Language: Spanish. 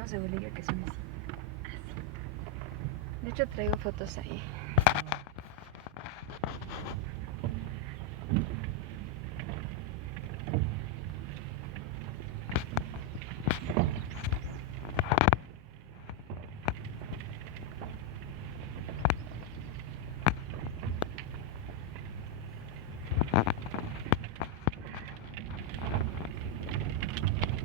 tenemos de Bolivia que son así. Así. De hecho traigo fotos ahí.